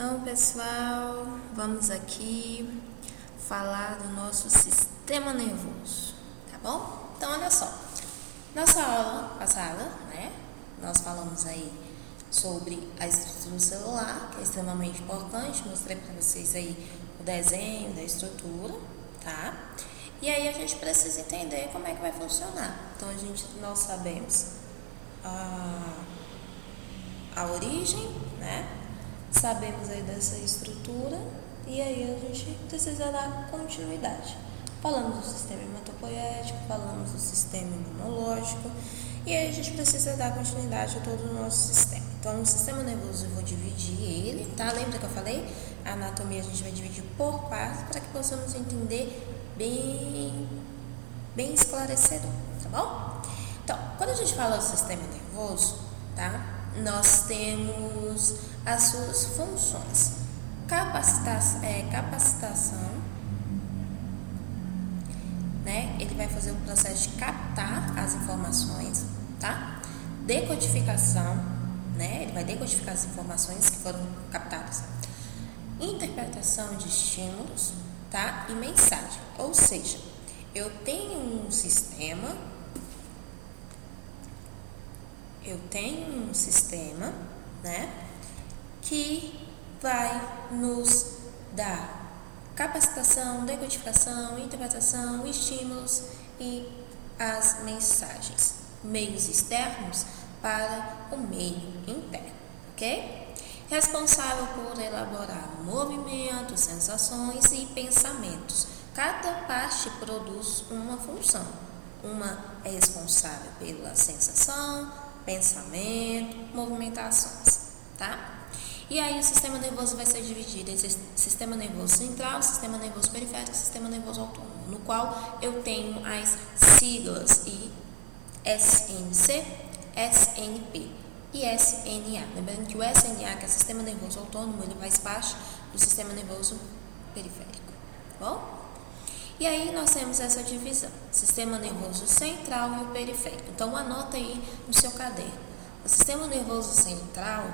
Então, pessoal, vamos aqui falar do nosso sistema nervoso, tá bom? Então, olha só, nossa aula passada, né, nós falamos aí sobre a estrutura celular, que é extremamente importante, mostrei para vocês aí o desenho da estrutura, tá? E aí a gente precisa entender como é que vai funcionar. Então, nós sabemos a origem, né? Sabemos aí dessa estrutura e aí a gente precisa dar continuidade. Falamos do sistema hematopoético, falamos do sistema imunológico e aí a gente precisa dar continuidade a todo o nosso sistema. Então, o sistema nervoso eu vou dividir ele, tá? Lembra que eu falei? A anatomia a gente vai dividir por partes para que possamos entender bem esclarecedor, tá bom? Então, quando a gente fala do sistema nervoso, tá? Nós temos as suas funções. Capacitação, né? Ele vai fazer o processo de captar as informações, tá? Decodificação, né? Ele vai decodificar as informações que foram captadas. Interpretação de estímulos, tá? E mensagem. Ou seja, eu tenho um sistema, né, que vai nos dar capacitação, decodificação, interpretação, estímulos e as mensagens, meios externos para o meio interno, ok? Responsável por elaborar movimentos, sensações e pensamentos. Cada parte produz uma função. Uma é responsável pela sensação, pensamento, movimentações, tá? E aí o sistema nervoso vai ser dividido em sistema nervoso central, sistema nervoso periférico e sistema nervoso autônomo, no qual eu tenho as siglas SNC, SNP e SNA. Lembrando que o SNA, que é o sistema nervoso autônomo, ele faz parte do sistema nervoso periférico, tá bom? E aí nós temos essa divisão, sistema nervoso central e o periférico. Então anota aí no seu caderno. O sistema nervoso central,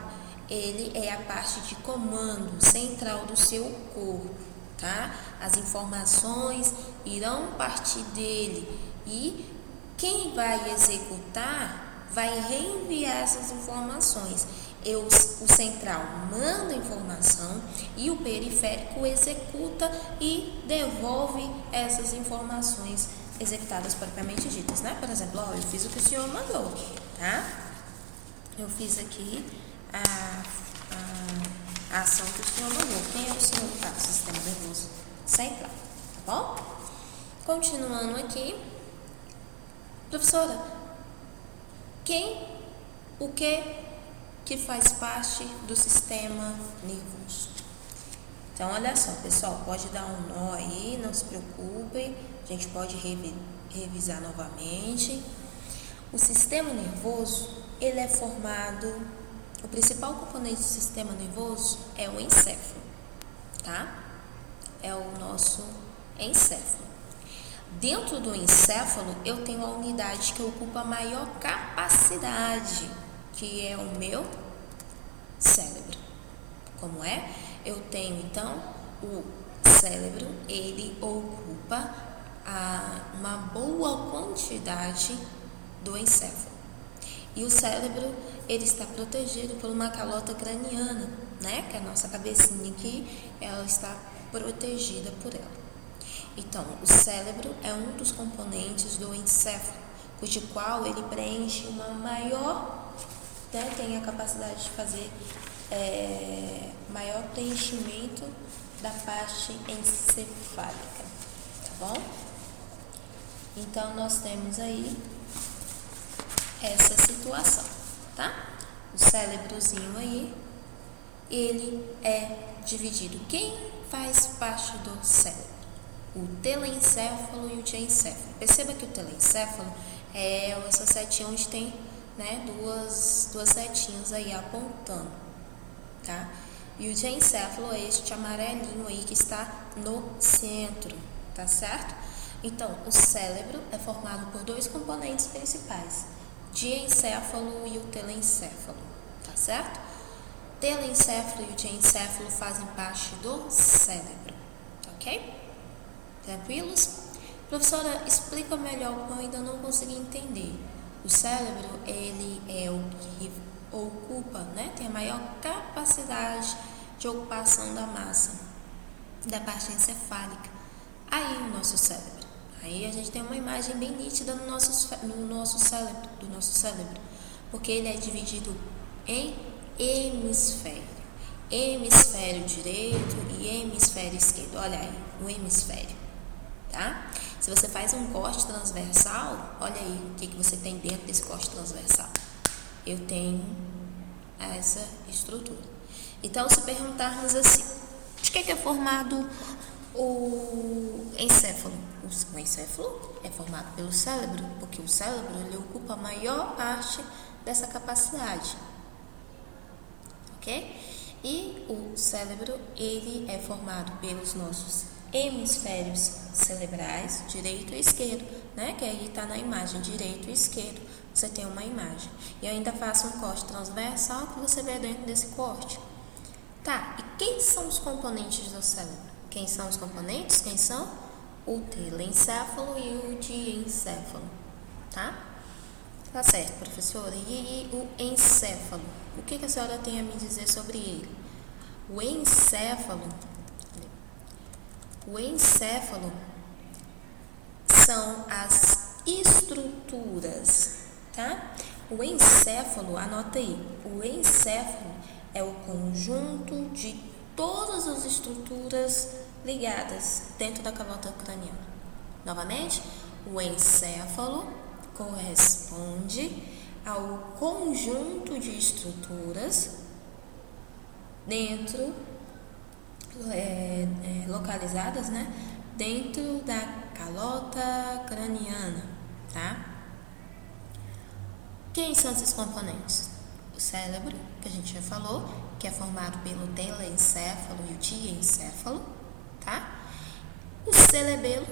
ele é a parte de comando central do seu corpo, tá? As informações irão partir dele e quem vai executar vai reenviar essas informações. O central manda a informação e o periférico executa e devolve essas informações executadas propriamente ditas, né? Por exemplo, eu fiz o que o senhor mandou, tá? Eu fiz aqui a ação que o senhor mandou. Quem é o senhor do caso? Sistema nervoso central, tá bom? Continuando aqui, professora, o que faz parte do sistema nervoso? Então, olha só, pessoal, pode dar um nó aí, não se preocupem, a gente pode revisar novamente. O sistema nervoso, ele é formado, o principal componente do sistema nervoso é o encéfalo, tá? É o nosso encéfalo. Dentro do encéfalo, eu tenho a unidade que ocupa a maior capacidade, que é o meu cérebro. Como é? Eu tenho, então, o cérebro, ele ocupa uma boa quantidade do encéfalo. E o cérebro, ele está protegido por uma calota craniana, né? Que é a nossa cabecinha aqui, ela está protegida por ela. Então, o cérebro é um dos componentes do encéfalo, cujo qual ele preenche uma maior, né, tem a capacidade de fazer maior preenchimento da parte encefálica, tá bom? Então, nós temos aí essa situação, tá? O cérebrozinho aí, ele é dividido. Quem faz parte do cérebro? O telencéfalo e o diencéfalo. Perceba que o telencéfalo é essa setinha onde tem, né, duas setinhas aí apontando, tá? E o diencéfalo é este amarelinho aí que está no centro, tá certo? Então, o cérebro é formado por dois componentes principais, diencéfalo e o telencéfalo, tá certo? telencéfalo e o diencéfalo fazem parte do cérebro, ok? Tranquilos? Professora, explica melhor porque eu ainda não consegui entender. O cérebro, ele é o que ocupa, né? Tem a maior capacidade de ocupação da massa, da parte encefálica. Aí o nosso cérebro. Aí a gente tem uma imagem bem nítida no nosso cérebro, porque ele é dividido em hemisfério. Hemisfério direito e hemisfério esquerdo. Olha aí, o hemisfério, tá? Se você faz um corte transversal, olha aí o que você tem dentro desse corte transversal. Eu tenho essa estrutura. Então, se perguntarmos assim, de que é formado o encéfalo? O encéfalo é formado pelo cérebro, porque o cérebro ele ocupa a maior parte dessa capacidade, ok? E o cérebro ele é formado pelos nossos hemisférios cerebrais, direito e esquerdo, né? Que aí está na imagem, direito e esquerdo, você tem uma imagem. E eu ainda faço um corte transversal que você vê dentro desse corte. Tá, e quem são os componentes do cérebro? Quem são os componentes? Quem são? O telencéfalo e o diencéfalo, tá? Tá certo, professora. E o encéfalo? O que a senhora tem a me dizer sobre ele? O encéfalo são as estruturas, tá? O encéfalo, anota aí, o encéfalo é o conjunto de todas as estruturas ligadas dentro da calota craniana. Novamente, o encéfalo corresponde ao conjunto de estruturas dentro localizadas, né, dentro da calota craniana, tá? Quem são esses componentes? O cérebro, que a gente já falou, que é formado pelo telencéfalo e o diencéfalo, tá? O cerebelo,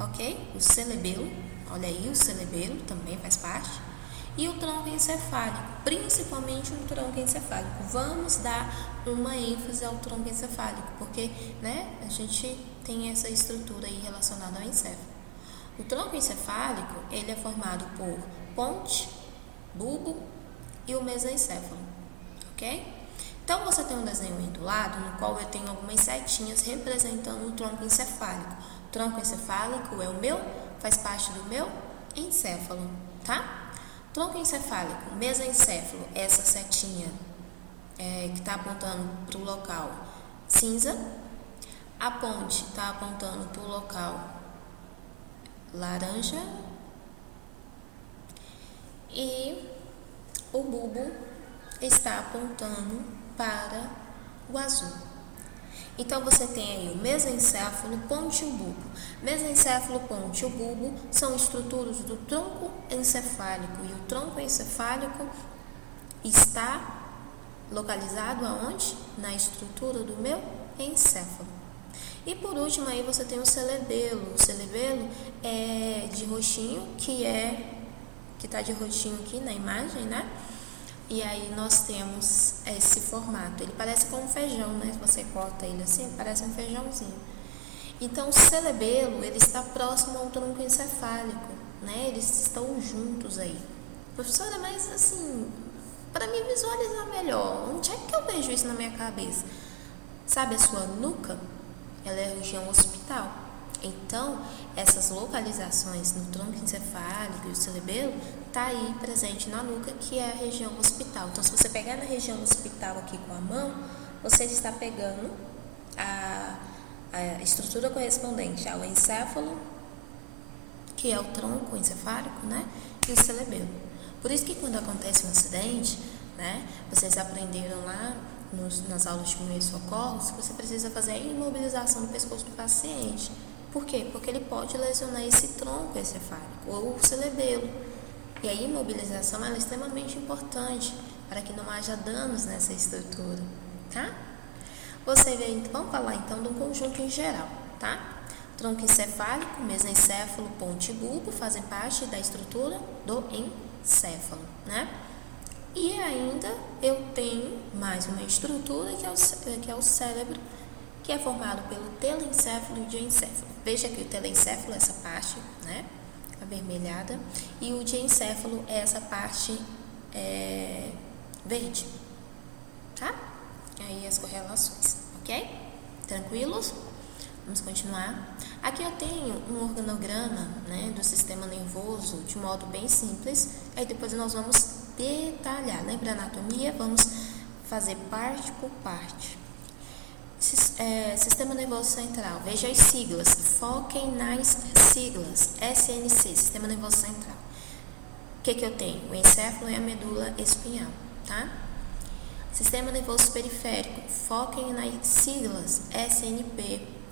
ok? O cerebelo, olha aí, o cerebelo também faz parte. E o tronco encefálico, principalmente o tronco encefálico. Vamos dar uma ênfase ao tronco encefálico, porque, né, a gente tem essa estrutura aí relacionada ao encéfalo. O tronco encefálico, ele é formado por ponte, bulbo e o mesencéfalo, ok? Então, você tem um desenho aí do lado, no qual eu tenho algumas setinhas representando o tronco encefálico. O tronco encefálico é o meu, faz parte do meu encéfalo, tá? Tronco encefálico, mesencéfalo, essa setinha que está apontando para o local cinza. A ponte está apontando para o local laranja. E o bulbo está apontando para o azul. Então, você tem aí o mesencéfalo, ponte e o bulbo. Mesencéfalo, ponte e o bulbo são estruturas do tronco encefálico. E o tronco encefálico está localizado aonde? Na estrutura do meu encéfalo. E por último, aí você tem o cerebelo. O cerebelo é de roxinho, que está de roxinho aqui na imagem, né? E aí nós temos esse formato. Ele parece com um feijão, né? Se você corta ele assim, parece um feijãozinho. Então, o cerebelo, ele está próximo ao tronco encefálico, né? Eles estão juntos aí. Professora, mas assim, para me visualizar melhor, onde é que eu vejo isso na minha cabeça? Sabe a sua nuca? Ela é a região occipital. Então, essas localizações no tronco encefálico e o cerebelo está aí presente na nuca, que é a região occipital. Então, se você pegar na região occipital aqui com a mão, você está pegando a estrutura correspondente ao encéfalo, que é o tronco encefálico, né? E o cerebelo. Por isso que quando acontece um acidente, né? Vocês aprenderam lá nas aulas de primeiros socorros que você precisa fazer a imobilização do pescoço do paciente. Por quê? Porque ele pode lesionar esse tronco encefálico ou o cerebelo. E a imobilização é extremamente importante para que não haja danos nessa estrutura, tá? Você vê, então, vamos falar então do conjunto em geral, tá? Tronco encefálico, mesencéfalo, ponte e bulbo fazem parte da estrutura do encéfalo, né? E ainda eu tenho mais uma estrutura que é o cérebro, que é formado pelo telencéfalo e o diencéfalo. Veja que o telencéfalo é essa parte, né, avermelhada, e o diencéfalo é essa parte verde, tá? Aí as correlações, ok? Tranquilos? Vamos continuar. Aqui eu tenho um organograma, né, do sistema nervoso de modo bem simples. Aí depois nós vamos detalhar. Lembra a anatomia? Vamos fazer parte por parte. Sistema nervoso central. Veja as siglas. Foquem nas siglas. SNC, Sistema nervoso central. O que eu tenho? O encéfalo e a medula espinhal, tá? Sistema nervoso periférico. Foquem nas siglas. SNP.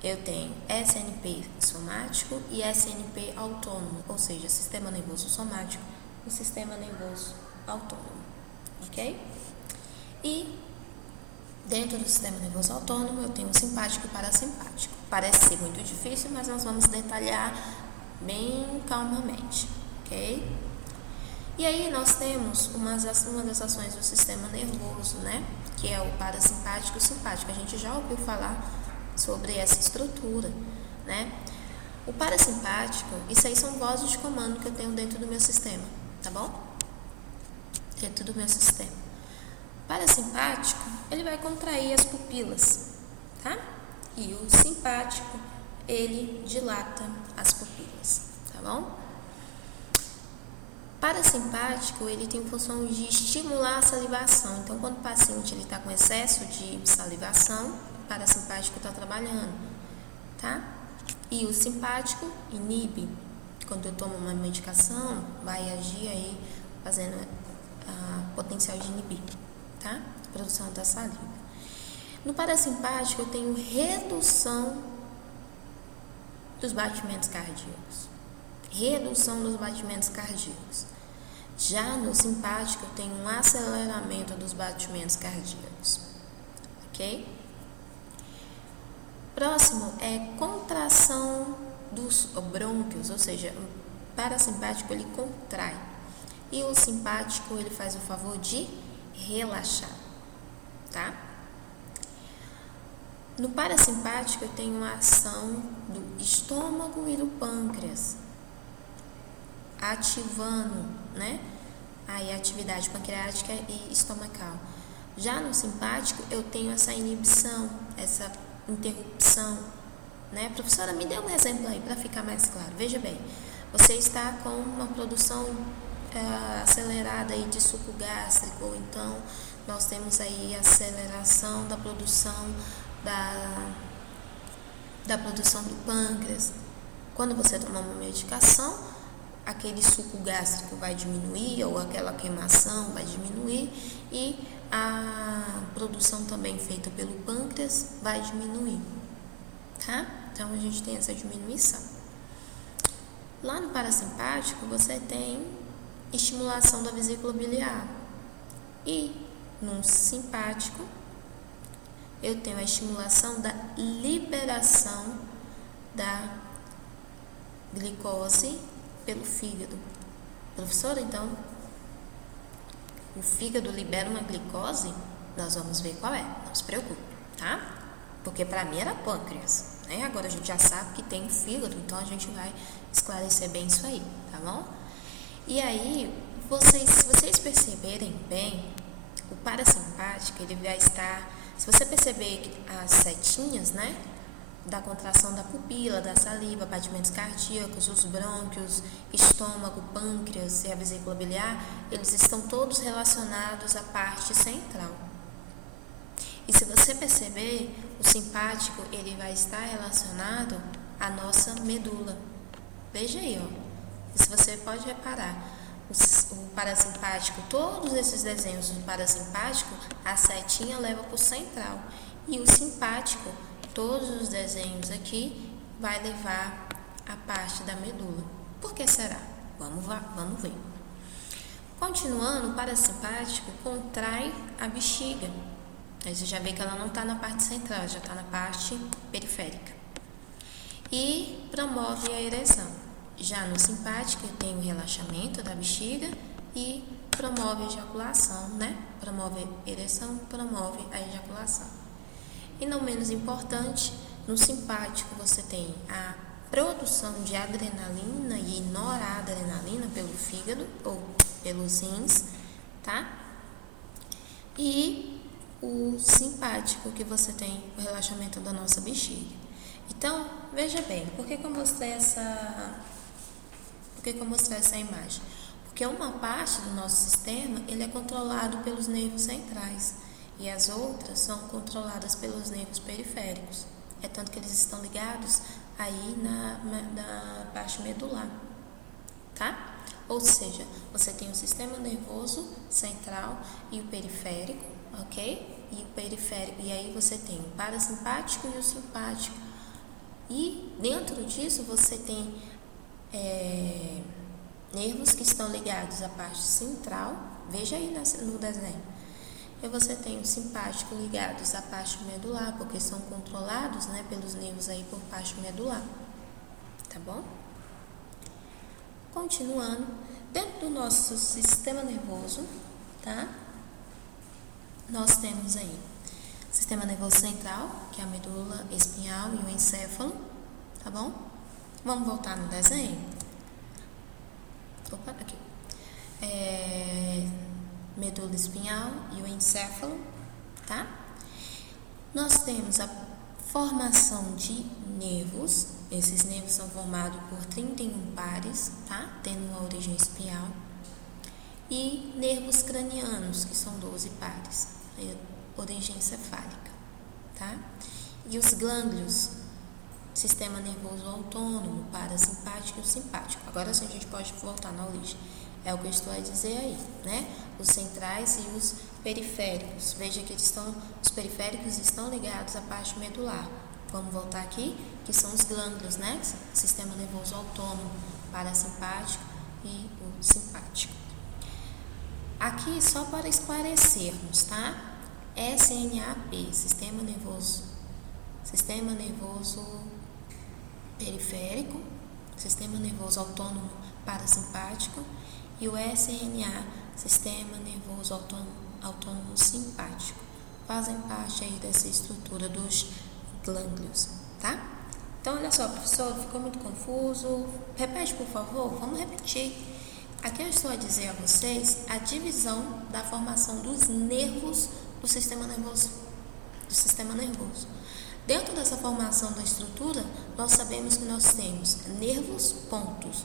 Eu tenho SNP somático e SNP autônomo, ou seja, sistema nervoso somático e sistema nervoso autônomo, ok? E dentro do sistema nervoso autônomo eu tenho o simpático e parasimpático. Parece ser muito difícil, mas nós vamos detalhar bem calmamente, ok? E aí nós temos uma das ações do sistema nervoso, né? Que é o parasimpático e o simpático. A gente já ouviu falar sobre essa estrutura, né? O parasimpático, isso aí são vozes de comando que eu tenho dentro do meu sistema, tá bom? Dentro do meu sistema. O parasimpático, ele vai contrair as pupilas, tá? E o simpático, ele dilata as pupilas, tá bom? Parasimpático, ele tem função de estimular a salivação. Então, quando o paciente está com excesso de salivação, o parasimpático está trabalhando, tá? E o simpático inibe. Quando eu tomo uma medicação, vai agir aí fazendo a potencial de inibir, tá? A produção da saliva. No parasimpático, eu tenho redução dos batimentos cardíacos. Redução dos batimentos cardíacos. Já no simpático, eu tenho um aceleramento dos batimentos cardíacos, ok? Próximo é contração dos brônquios, ou seja, o parasimpático ele contrai e o simpático ele faz o favor de relaxar, tá? No parasimpático eu tenho a ação do estômago e do pâncreas, ativando, né? Aí a atividade pancreática e estomacal. Já no simpático eu tenho essa inibição, essa interrupção, né? Professora, me dê um exemplo aí para ficar mais claro. Veja bem, você está com uma produção acelerada aí de suco gástrico, ou então nós temos aí a aceleração da produção da produção do pâncreas. Quando você tomar uma medicação, aquele suco gástrico vai diminuir, ou aquela queimação vai diminuir, e a produção também feita pelo pâncreas vai diminuir, tá? Então, a gente tem essa diminuição. Lá no parasimpático, você tem estimulação da vesícula biliar. E no simpático, eu tenho a estimulação da liberação da glicose pelo fígado. Professora, então, o fígado libera uma glicose? Nós vamos ver qual é, não se preocupe, tá? Porque para mim era pâncreas, né? Agora a gente já sabe que tem fígado, então a gente vai esclarecer bem isso aí, tá bom? E aí, se vocês perceberem bem, o parasimpático, ele vai estar, se você perceber as setinhas, né? Da contração da pupila, da saliva, batimentos cardíacos, os brônquios, estômago, pâncreas e a vesícula biliar, eles estão todos relacionados à parte central. E se você perceber, o simpático, ele vai estar relacionado à nossa medula. Veja aí, ó. E se você pode reparar, o parasimpático, todos esses desenhos do parasimpático, a setinha leva para o central. E o simpático, todos os desenhos aqui vai levar a parte da medula. Por que será? Vamos ver. Continuando, o parasimpático contrai a bexiga. Aí você já vê que ela não está na parte central, já está na parte periférica. E promove a ereção. Já no simpático, eu tenho o relaxamento da bexiga e promove a ejaculação, né? Promove a ereção, promove a ejaculação. E não menos importante, no simpático você tem a produção de adrenalina e noradrenalina pelo fígado ou pelos rins, tá? E o simpático que você tem o relaxamento da nossa bexiga. Então, veja bem, por que eu mostrei essa imagem? Porque uma parte do nosso sistema, ele é controlado pelos nervos centrais e as outras são controladas pelos nervos periféricos. É tanto que eles estão ligados aí na parte medular, tá? Ou seja, você tem o sistema nervoso central e o periférico, ok? E o periférico, e aí você tem o parasimpático e o simpático. E dentro disso você tem nervos que estão ligados à parte central, veja aí no desenho. E você tem o simpático ligados à parte medular, porque são controlados, né, pelos nervos aí por parte medular, tá bom? Continuando, dentro do nosso sistema nervoso, tá? Nós temos aí o sistema nervoso central, que é a medula espinhal e o encéfalo, tá bom? Vamos voltar no desenho? Opa, aqui. Medula espinhal e o encéfalo, tá? Nós temos a formação de nervos. Esses nervos são formados por 31 pares, tá? Tendo uma origem espinhal. E nervos cranianos, que são 12 pares, origem encefálica, tá? E os gânglios, sistema nervoso autônomo, parasimpático e o simpático. Agora sim a gente pode voltar na origem. É o que eu estou a dizer aí, né? Os centrais e os periféricos. Veja que os periféricos estão ligados à parte medular. Vamos voltar aqui, que são os gânglios, né? Sistema nervoso autônomo, parasimpático e o simpático. Aqui, só para esclarecermos, tá? SNAP, sistema nervoso periférico, sistema nervoso autônomo parasimpático, e o SNA, sistema nervoso autônomo simpático, fazem parte aí dessa estrutura dos gânglios, tá? Então, olha só, professor, ficou muito confuso. Repete, por favor, vamos repetir. Aqui eu estou a dizer a vocês a divisão da formação dos nervos do sistema nervoso. Dentro dessa formação da estrutura, nós sabemos que nós temos nervos pontos.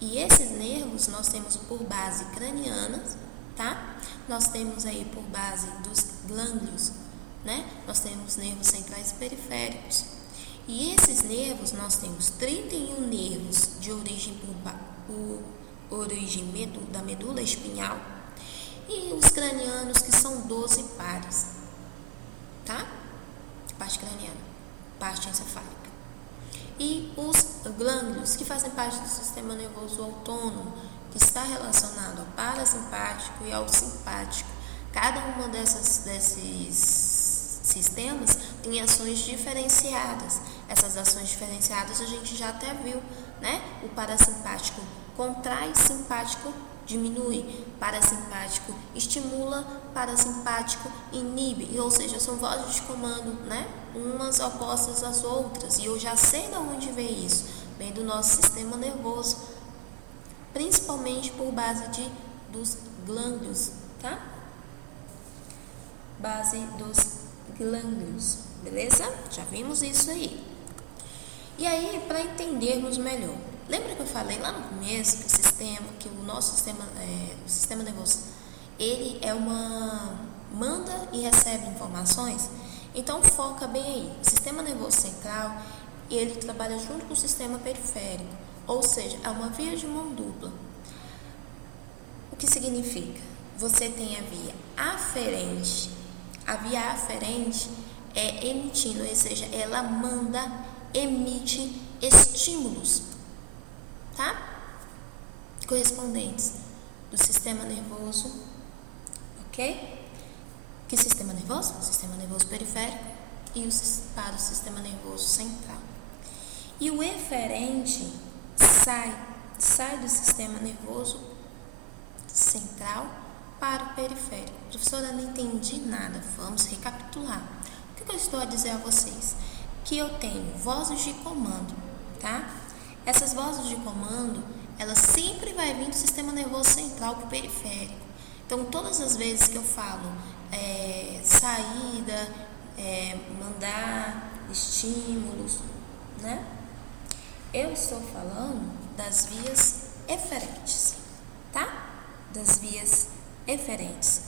E esses nervos nós temos por base cranianas, tá? Nós temos aí por base dos gânglios, né? Nós temos nervos centrais e periféricos. E esses nervos, nós temos 31 nervos de origem da medula espinhal e os cranianos, que são 12 pares, tá? Parte craniana, parte encefálica. E os gânglios, que fazem parte do sistema nervoso autônomo, que está relacionado ao parasimpático e ao simpático. Cada uma desses sistemas tem ações diferenciadas. Essas ações diferenciadas a gente já até viu, né? O parasimpático contrai, simpático diminui, parasimpático estimula, parasimpático inibe, ou seja, são vozes de comando, né? Umas opostas às outras, e eu já sei de onde vem isso, vem do nosso sistema nervoso, principalmente por base dos glândulos, tá? Base dos glândulos, beleza? Já vimos isso aí. E aí, para entendermos melhor, lembra que eu falei lá no começo que o nosso sistema nervoso, ele manda e recebe informações? Então foca bem aí. O sistema nervoso central, ele trabalha junto com o sistema periférico, ou seja, é uma via de mão dupla. O que significa? Você tem a via aferente. A via aferente é emitindo, ou seja, ela emite estímulos, tá? Correspondentes do sistema nervoso, ok? Que sistema nervoso? Sistema nervoso periférico e para o sistema nervoso central. E o eferente sai do sistema nervoso central para o periférico. Professora, não entendi nada. Vamos recapitular. O que eu estou a dizer a vocês? Que eu tenho vozes de comando, tá? Essas vozes de comando, elas sempre vai vir do sistema nervoso central para o periférico. Então, todas as vezes que eu falo saída, mandar, estímulos, né? Eu estou falando das vias eferentes, tá? Das vias eferentes.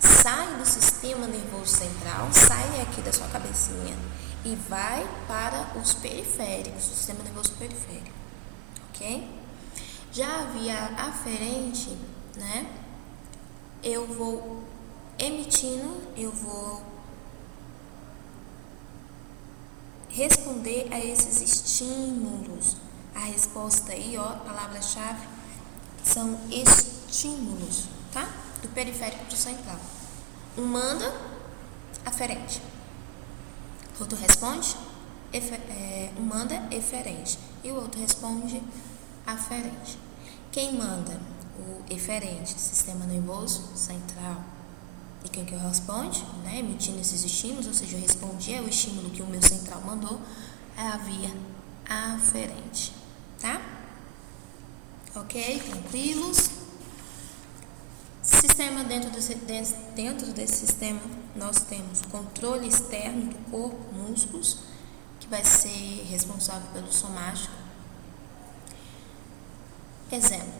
Sai do sistema nervoso central, sai aqui da sua cabecinha e vai para os periféricos, o sistema nervoso periférico, ok? Já a via aferente, né? Eu vou emitindo, eu vou responder a esses estímulos. A resposta aí, ó, palavra-chave, são estímulos, tá? Do periférico para o central. Um manda, aferente. Outro responde, um manda, eferente. E o outro responde, aferente. Quem manda? O eferente, sistema nervoso central. E quem que responde, né, emitindo esses estímulos, ou seja, eu respondi ao estímulo que o meu central mandou, é a via aferente, tá? Ok? Tranquilos? Sistema dentro desse sistema, nós temos controle externo do corpo, músculos, que vai ser responsável pelo somático. Exemplo,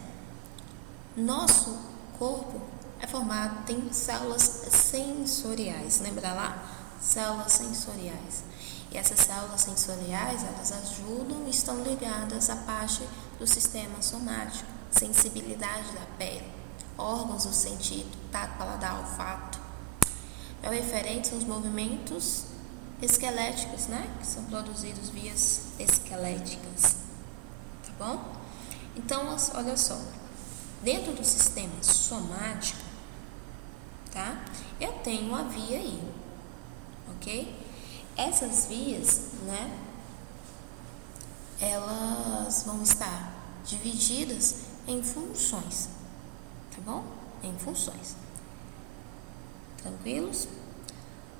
nosso corpo é formado, tem células sensoriais, lembra lá? Células sensoriais. E essas células sensoriais, elas ajudam e estão ligadas à parte do sistema somático, sensibilidade da pele, órgãos do sentido, tato, paladar, olfato. O referente são os movimentos esqueléticos, né? Que são produzidos vias esqueléticas, tá bom? Então, olha só, dentro do sistema somático, tá? Eu tenho a via aí, ok? Essas vias, né? Elas vão estar divididas em funções, tá bom? Em funções. Tranquilos?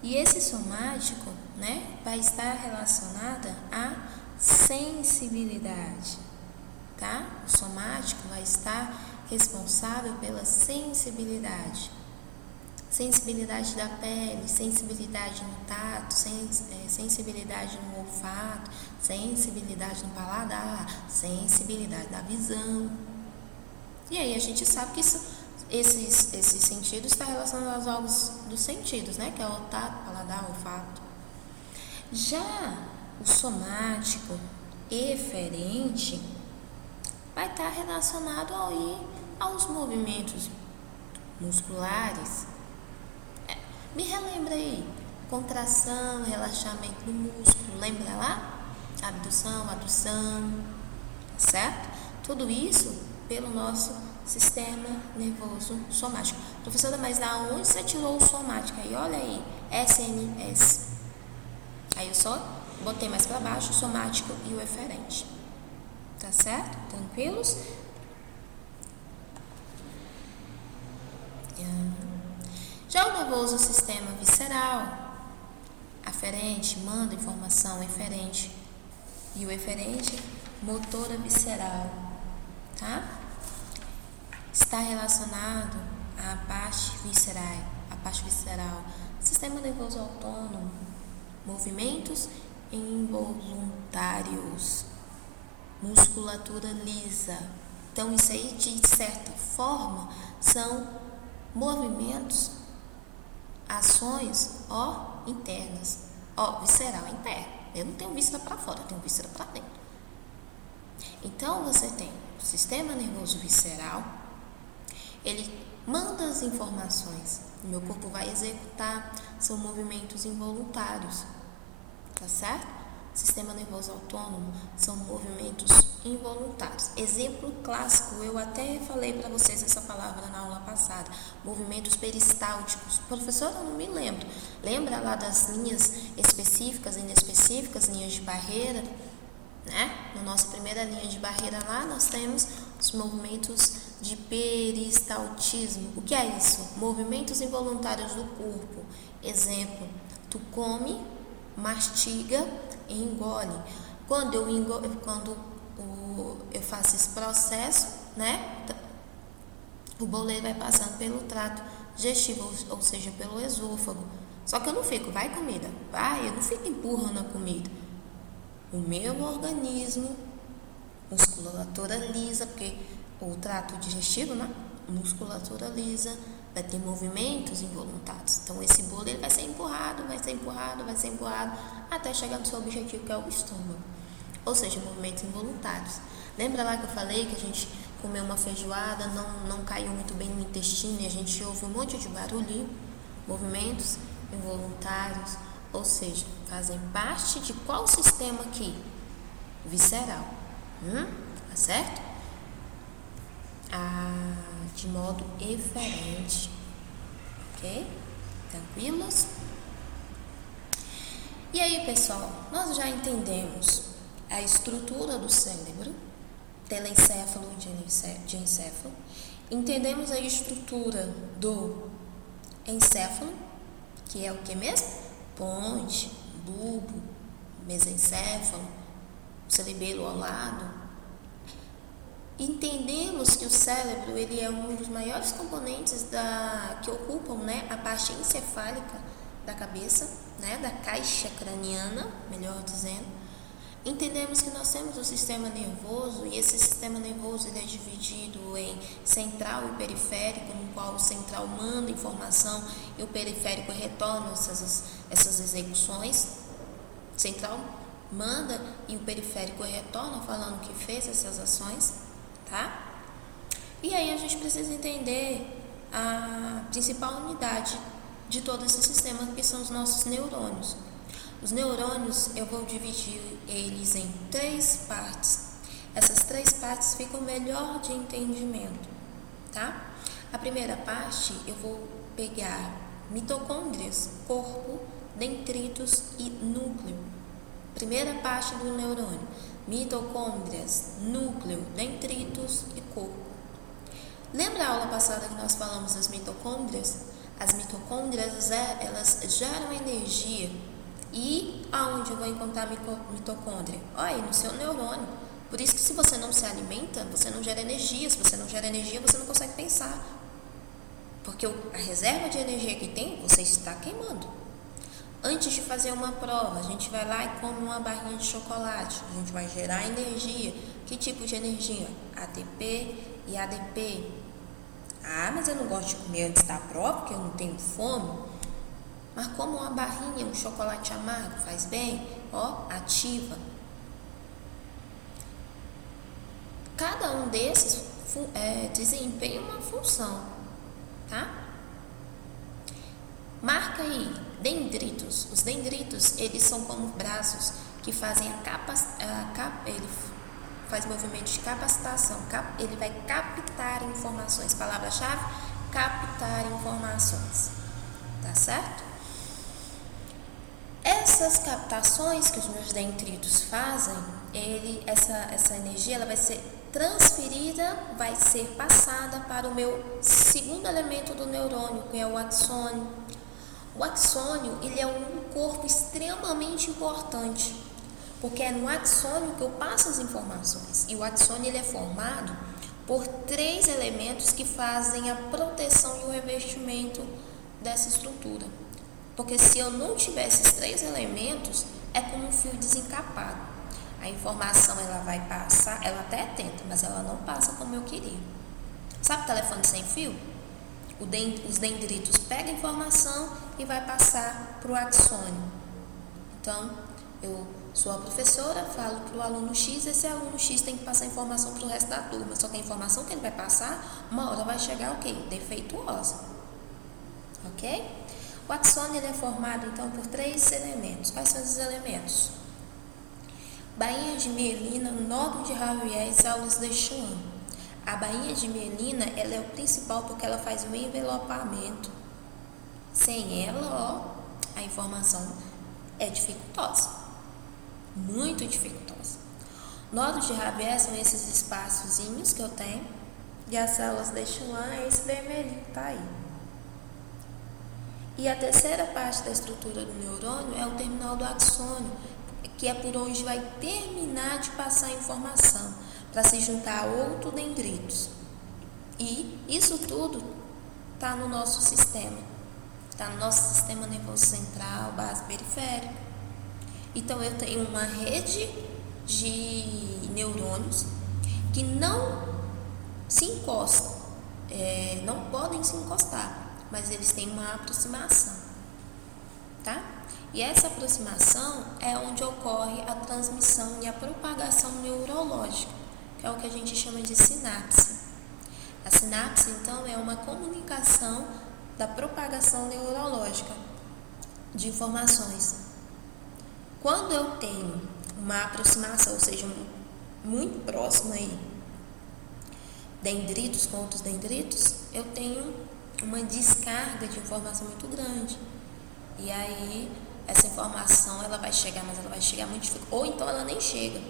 E esse somático, né? Vai estar relacionada à sensibilidade, tá? O somático vai estar responsável pela sensibilidade. Sensibilidade da pele, sensibilidade no tato, sensibilidade no olfato, sensibilidade no paladar, sensibilidade da visão. E aí a gente sabe que esses sentidos estão relacionados aos órgãos dos sentidos, né? Que é o tato, paladar, olfato. Já o somático eferente vai estar relacionado aos movimentos musculares. Me relembra aí, contração, relaxamento do músculo, lembra lá? Abdução, adução, certo? Tudo isso pelo nosso sistema nervoso somático. Professora, mas da onde você tirou o somático aí? Olha aí, SNS. Aí eu só botei mais para baixo o somático e o eferente. Tá certo? Tranquilos? Já o nervoso sistema visceral, aferente, manda informação eferente, e o eferente, motora visceral, tá? Está relacionado à parte visceral, sistema nervoso autônomo, movimentos involuntários, musculatura lisa. Então, isso aí, de certa forma, são movimentos, ações, internas. Visceral interno. Eu não tenho víscera para fora, eu tenho víscera para dentro. Então, você tem o sistema nervoso visceral, ele manda as informações, o meu corpo vai executar, são movimentos involuntários, tá certo? Sistema nervoso autônomo são movimentos involuntários. Exemplo clássico, eu até falei para vocês essa palavra na aula passada, movimentos peristálticos. Professora, eu não me lembro. Lembra lá das linhas específicas e inespecíficas, linhas de barreira, né? Na nossa primeira linha de barreira lá, nós temos os movimentos de peristaltismo. O que é isso? Movimentos involuntários do corpo. Exemplo, tu come, mastiga e engole. Quando eu faço esse processo, né? O boleiro vai passando pelo trato digestivo, ou seja, pelo esôfago. Só que eu não fico, vai comida, vai, eu não fico empurrando a comida. O meu organismo, musculatura lisa, porque o trato digestivo, né? Musculatura lisa, vai ter movimentos involuntários. Então esse bolo ele vai ser empurrado, até chegar no seu objetivo, que é o estômago. Ou seja, movimentos involuntários. Lembra lá que eu falei que a gente comeu uma feijoada, não caiu muito bem no intestino e a gente ouve um monte de barulho? Movimentos involuntários, ou seja, fazem parte de qual sistema aqui? Visceral. Tá certo? De modo eferente. Ok? Tranquilos? E aí, pessoal, nós já entendemos a estrutura do cérebro, telencéfalo e diencéfalo. Entendemos a estrutura do encéfalo, que é o que mesmo? Ponte, bulbo, mesencéfalo, cerebelo ao lado. Entendemos que o cérebro ele é um dos maiores componentes que ocupam, né, a parte encefálica da cabeça, né, da caixa craniana, melhor dizendo. Entendemos que nós temos o sistema nervoso e esse sistema nervoso ele é dividido em central e periférico, no qual o central manda informação e o periférico retorna essas execuções. O central manda e o periférico retorna falando que fez essas ações, tá? E aí a gente precisa entender a principal unidade de todo esse sistema, que são os nossos neurônios. Os neurônios, eu vou dividir eles em 3 partes. Essas 3 partes ficam melhor de entendimento, tá? A primeira parte, eu vou pegar mitocôndrias, corpo, dendritos e núcleo. Primeira parte do neurônio, mitocôndrias, núcleo, dendritos e corpo. Lembra a aula passada que nós falamos das mitocôndrias? As mitocôndrias, elas geram energia. E aonde eu vou encontrar mitocôndria? Olha aí, no seu neurônio. Por isso que se você não se alimenta, você não gera energia. Se você não gera energia, você não consegue pensar. Porque a reserva de energia que tem, você está queimando. Antes de fazer uma prova, a gente vai lá e come uma barrinha de chocolate. A gente vai gerar energia. Que tipo de energia? ATP e ADP. Ah, mas eu não gosto de comer antes da prova, porque eu não tenho fome. Mas como uma barrinha, um chocolate amargo faz bem, ativa. Cada um desses desempenha uma função, tá? Marca aí, dendritos. Os dendritos, eles são como braços que fazem ele faz movimento de capacitação. Ele vai captar informações. Palavra-chave, captar informações. Tá certo? Essas captações que os meus dendritos fazem, essa energia ela vai ser transferida, vai ser passada para o meu segundo elemento do neurônio, que é o axônio. O axônio ele é um corpo extremamente importante, porque é no axônio que eu passo as informações. E o axônio ele é formado por 3 elementos que fazem a proteção e o revestimento dessa estrutura. Porque se eu não tiver esses 3 elementos, é como um fio desencapado. A informação ela vai passar, ela até tenta, mas ela não passa como eu queria. Sabe o telefone sem fio? Os dendritos pegam a informação e vai passar para o axônio. Então, eu sou a professora, falo para o aluno X, esse aluno X tem que passar a informação para o resto da turma. Só que a informação que ele vai passar, uma hora vai chegar o quê? Defeituosa. Ok? O axônio ele é formado, então, por 3 elementos. Quais são esses elementos? Bainha de mielina, nódulo de Ravier e células de Schwann. A bainha de mielina ela é o principal porque ela faz o envelopamento. Sem ela, a informação é dificultosa. Muito dificultosa. Nódulos de Ravier são esses espaçozinhos que eu tenho, E as células de Schwann é esse vermelhinho que tá aí. E a terceira parte da estrutura do neurônio é o terminal do axônio, que é por onde vai terminar de passar a informação para se juntar a outros dendritos. E isso tudo está no nosso sistema. Está no nosso sistema nervoso central, base periférica. Então eu tenho uma rede de neurônios que não se encostam, não podem se encostar, mas eles têm uma aproximação, tá? E essa aproximação é onde ocorre a transmissão e a propagação neurológica, que é o que a gente chama de sinapse. A sinapse, então, é uma comunicação da propagação neurológica de informações. Quando eu tenho uma aproximação, ou seja, muito próxima aí, dendritos com outros dendritos, eu tenho uma descarga de informação muito grande. E aí, essa informação, ela vai chegar, mas ela vai chegar muito difícil. Ou então ela nem chega.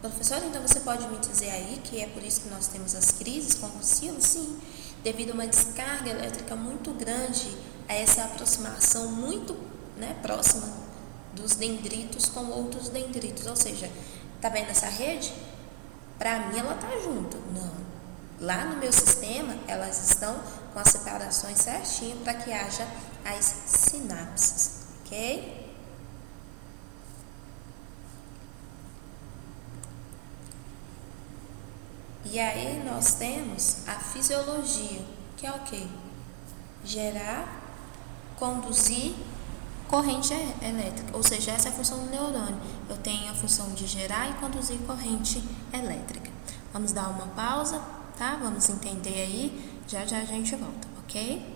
Professor, então você pode me dizer aí que é por isso que nós temos as crises convulsivas? Sim, devido a uma descarga elétrica muito grande, a essa aproximação muito próxima dos dendritos com outros dendritos. Ou seja, tá vendo essa rede? Para mim ela tá junto. Não. Lá no meu sistema, elas estão com as separações certinho para que haja as sinapses, ok? E aí nós temos a fisiologia, que é o quê? Gerar, conduzir corrente elétrica, ou seja, essa é a função do neurônio. Eu tenho a função de gerar e conduzir corrente elétrica. Vamos dar uma pausa, tá? Vamos entender aí, já já a gente volta, ok?